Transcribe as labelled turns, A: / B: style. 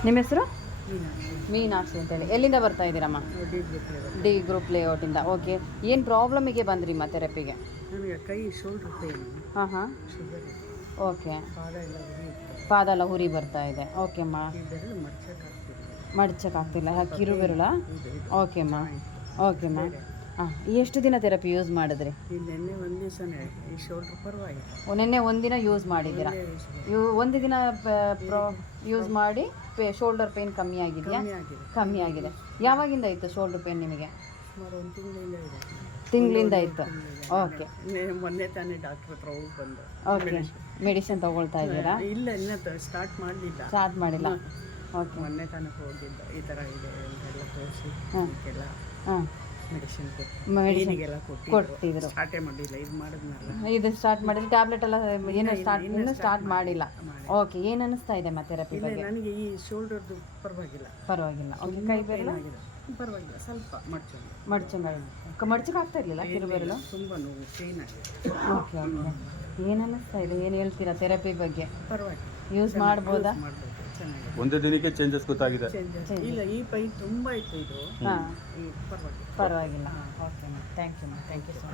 A: ನಿಮ್ಮ ಹೆಸರು?
B: ಮೀನಾಕ್ಷಿ.
A: ಮೀನಾಕ್ಷಿ ಅಂತೇಳಿ. ಎಲ್ಲಿಂದ ಬರ್ತಾ ಇದ್ದೀರಮ್ಮ? ಡಿ ಗ್ರೂಪ್ ಲೇಔಟಿಂದ. ಓಕೆ, ಏನು ಪ್ರಾಬ್ಲಮಿಗೆ ಬಂದ್ರಿಮ್ಮ ಥೆರಪಿಗೆ?
B: ನನಗೆ ಕೈ ಶೋಲ್ಡ್ರ್ ಪೇನ್,
A: ಹಾಂ ಹಾಂ,
B: ಶುಗರ್,
A: ಓಕೆ.
B: ಪಾದ ಎಲ್ಲ ಉರಿಯುತ್ತೆ.
A: ಪಾದ ಎಲ್ಲ ಉರಿ ಬರ್ತಾ ಇದೆ. ಓಕೆಮ್ಮ.
B: ಈ ಬೆರಳು ಮಡ್ಚಕ್ಕಾಗ್ತಿಲ್ಲ.
A: ಮಡ್ಚಕ್ಕಾಗ್ತಿಲ್ಲ. ಕಿರುಬೆರಳ? ಓಕೆಮ್ಮ. ಓಕೆಮ್ಮ. ಹಾಂ, ಎಷ್ಟು ದಿನ ಥೆರಪಿ ಯೂಸ್ ಮಾಡಿದ್ರಿ?
B: ಈ ನೆನ್ನೆ ಒಂದು ದಿವಸನೇ ಈ ಶೋಲ್ಡ್ರ್ ಪರವಾಗಿಲ್ಲ.
A: ನೆನ್ನೆ ಒಂದಿನ ಯೂಸ್ ಮಾಡಿದ್ದೀರಾ? ಒಂದು ದಿನ ಯೂಸ್ ಮಾಡಿ ಶೋಲ್ಡರ್ ಪೇನ್ ಕಮ್ಮಿ ಆಗಿದೆಯಾ?
B: ಕಮ್ಮಿ ಆಗಿದೆ.
A: ಕಮ್ಮಿ ಆಗಿದೆ. ಯಾವಾಗಿಂದ ಇತ್ತು ಶೋಲ್ಡರ್ ಪೇನ್ ನಿಮಗೆ?
B: ಸುಮಾರು ಒಂದು ತಿಂಗಳಿಂದ ಇದೆ.
A: ತಿಂಗಳಿಂದ ಇತ್ತು. ಓಕೆ.
B: ಮೊನ್ನೆ ತಾನೇ ಡಾಕ್ಟ್ರ್ ಹತ್ರ ಹೋಗಿ ಬಂದು.
A: ಓಕೆ, ಮೆಡಿಸಿನ್ ತಗೊಳ್ತಾ ಇದ್ದೀರಾ?
B: ಇಲ್ಲ, ಇನ್ನೂ ಸ್ಟಾರ್ಟ್ ಮಾಡಲಿಲ್ಲ.
A: ಸ್ಟಾರ್ಟ್ ಮಾಡಿಲ್ಲ. ಓಕೆ.
B: ಮೊನ್ನೆ ತಾನೇ ಹೋಗಿದ್ದ, ಈ ಥರ ಇದೆ ಅಂತೆಲ್ಲ ತೋರಿಸಿ ಇದಕ್ಕೆಲ್ಲ
A: ಹಾಂ,
B: ಮೆಡಿಸಿನ್
A: ಮೆಡಿಸಿನ್
B: ಏನಿಗೆಲ್ಲ
A: ಕೊಟ್ಟಿದ್ರು.
B: ಸ್ಟಾರ್ಟೇ ಮಾಡಿಲ್ಲ. ಇದು ಮಾಡಿದ್ನಲ್ಲ,
A: ಇದು ಸ್ಟಾರ್ಟ್ ಮಾಡಿದ್ರೆ ಟ್ಯಾಬ್ಲೆಟ್ ಎಲ್ಲ ಏನು ಇನ್ನೂ ಸ್ಟಾರ್ಟ್ ಮಾಡಿಲ್ಲ. ಓಕೆ, ಏನು ಅನ್ನಿಸ್ತಾ ಇದೆ ಮತ್ತೆ ಥೆರಪಿ
B: ಇಲ್ಲ
A: ಬಗ್ಗೆ?
B: ನನಗೆ ಈ ಶೋಲ್ಡರ್ದು ಪರವಾಗಿಲ್ಲ.
A: ಪರವಾಗಿಲ್ಲ. ಓಕೆ, ಕೈ ಬೆರಳು
B: ಪರವಾಗಿಲ್ಲ, ಸ್ವಲ್ಪ ಮಡ್ಚೋದು.
A: ಮಡ್ಚಕ್ಕೆ ಆಗ್ತಾ ಇರಲಿಲ್ಲ ಕಿರುಬೆರಳು?
B: ತುಂಬ ನೋವು, ಪೇನ್ ಆಗಿದೆ.
A: Okay okay. ಏನು ಅನ್ನಿಸ್ತಾ ಇದೆ? ಏನು ಹೇಳ್ತೀರಾ ಥೆರಪಿ ಬಗ್ಗೆ?
B: ಪರವಾಗಿಲ್ಲ,
A: ಯೂಸ್ ಮಾಡ್ಬೋದಾ?
B: ಮಾಡ್ಬೋದು, ಚೆನ್ನಾಗಿದೆ.
C: ಒಂದೇ ದಿನಕ್ಕೆ ಚೇಂಜಸ್ ಗೊತ್ತಾಗಿದೆ.
B: ಚೇಂಜಸ್ ಇಲ್ಲ, ಈ ಪೈ ತುಂಬ ಇತ್ತು ಇದು.
A: ಹಾಂ,
B: ಈ ಪರವಾಗಿಲ್ಲ.
A: ಪರವಾಗಿಲ್ಲ. Okay ma'am, thank you ma'am, thank you so much.